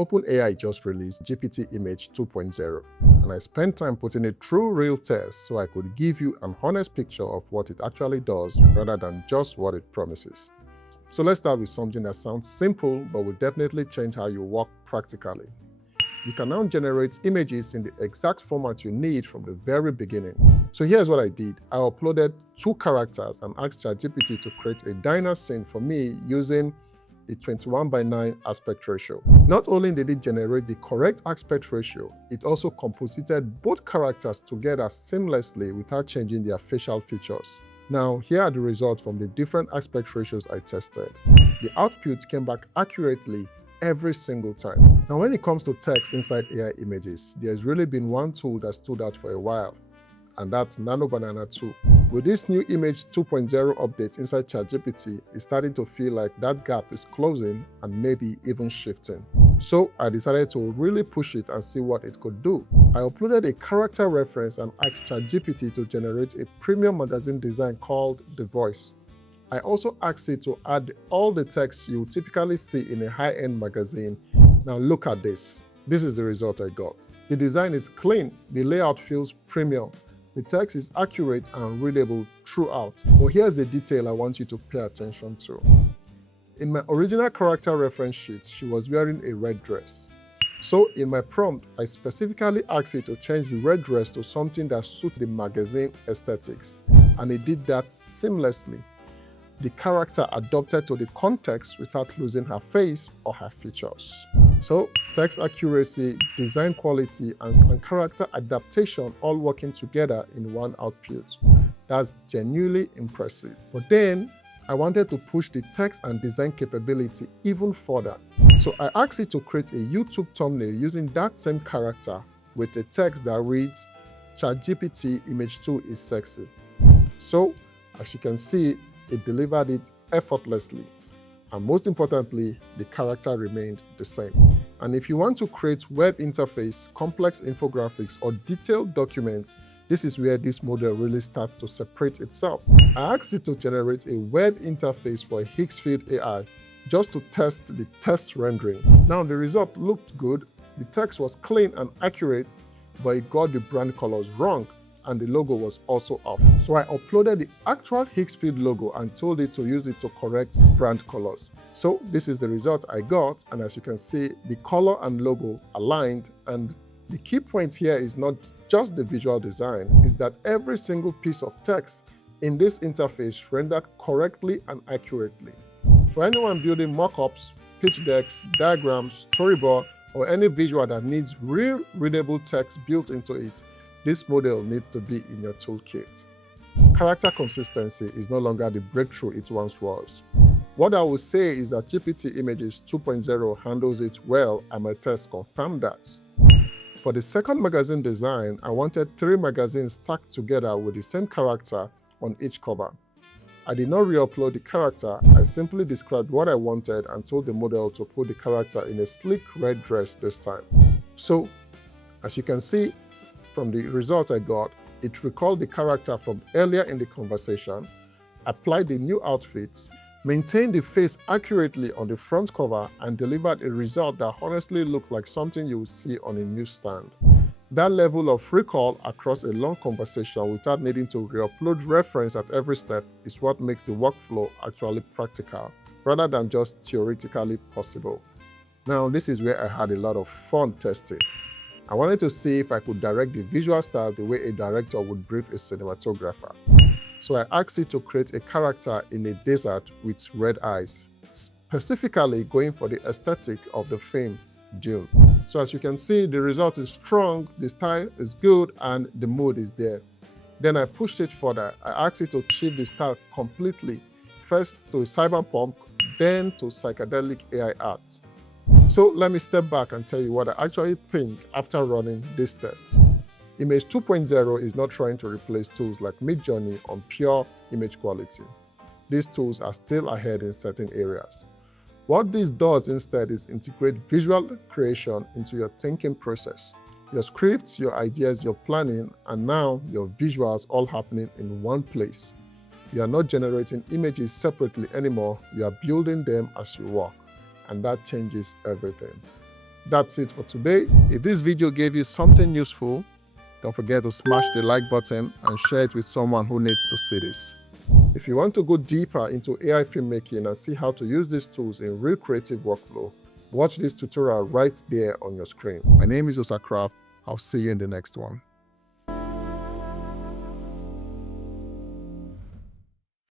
OpenAI just released GPT Image 2.0, and I spent time putting it through real tests so I could give you an honest picture of what it actually does rather than just what it promises. So let's start with something that sounds simple but will definitely change how you work practically. You can now generate images in the exact format you need from the very beginning. So here's what I did. I uploaded 2 characters and asked ChatGPT to create a diner scene for me using a 21:9 aspect ratio. Not only did it generate the correct aspect ratio, it also composited both characters together seamlessly without changing their facial features. Now, here are the results from the different aspect ratios I tested. The output came back accurately every single time. Now, when it comes to text inside AI images, there's really been one tool that stood out for a while, and that's Nano 2. With this new Image 2.0 update inside ChatGPT, it's starting to feel like that gap is closing and maybe even shifting. So I decided to really push it and see what it could do. I uploaded a character reference and asked ChatGPT to generate a premium magazine design called The Voice. I also asked it to add all the text you typically see in a high-end magazine. Now look at this. This is the result I got. The design is clean, the layout feels premium, the text is accurate and readable throughout. But here's the detail I want you to pay attention to. In my original character reference sheet, she was wearing a red dress. So in my prompt, I specifically asked it to change the red dress to something that suits the magazine aesthetics, and it did that seamlessly. The character adapted to the context without losing her face or her features. So text accuracy, design quality, and character adaptation all working together in one output. That's genuinely impressive. But then I wanted to push the text and design capability even further. So I asked it to create a YouTube thumbnail using that same character with a text that reads, "ChatGPT Image 2 is sexy." So as you can see, it delivered it effortlessly. And most importantly, the character remained the same. And if you want to create web interface, complex infographics, or detailed documents, this is where this model really starts to separate itself. I asked it to generate a web interface for Higgsfield AI just to test the test rendering. Now the result looked good, the text was clean and accurate, but it got the brand colors wrong, and the logo was also off. So I uploaded the actual Higgsfield logo and told it to use it to correct brand colors. So this is the result I got, and as you can see, the color and logo aligned, and the key point here is not just the visual design, is that every single piece of text in this interface rendered correctly and accurately. For anyone building mockups, pitch decks, diagrams, storyboard, or any visual that needs real readable text built into it, this model needs to be in your toolkit. Character consistency is no longer the breakthrough it once was. What I would say is that GPT Images 2.0 handles it well, and my tests confirm that. For the second magazine design, I wanted 3 magazines stacked together with the same character on each cover. I did not re-upload the character, I simply described what I wanted and told the model to put the character in a sleek red dress this time. So, as you can see, from the result I got, it recalled the character from earlier in the conversation, applied the new outfits, maintained the face accurately on the front cover, and delivered a result that honestly looked like something you would see on a newsstand. That level of recall across a long conversation without needing to re-upload reference at every step is what makes the workflow actually practical, rather than just theoretically possible. Now, this is where I had a lot of fun testing. I wanted to see if I could direct the visual style the way a director would brief a cinematographer. So I asked it to create a character in a desert with red eyes, specifically going for the aesthetic of the film Dune. So as you can see, the result is strong, the style is good, and the mood is there. Then I pushed it further. I asked it to shift the style completely, first to cyberpunk, then to psychedelic AI art. So let me step back and tell you what I actually think after running this test. Image 2.0 is not trying to replace tools like Midjourney on pure image quality. These tools are still ahead in certain areas. What this does instead is integrate visual creation into your thinking process. Your scripts, your ideas, your planning, and now your visuals all happening in one place. You are not generating images separately anymore, you are building them as you work. And that changes everything. That's it for today. If this video gave you something useful, don't forget to smash the like button and share it with someone who needs to see this. If you want to go deeper into AI filmmaking and see how to use these tools in real creative workflow, watch this tutorial right there on your screen. My name is Osacraft. I'll see you in the next one.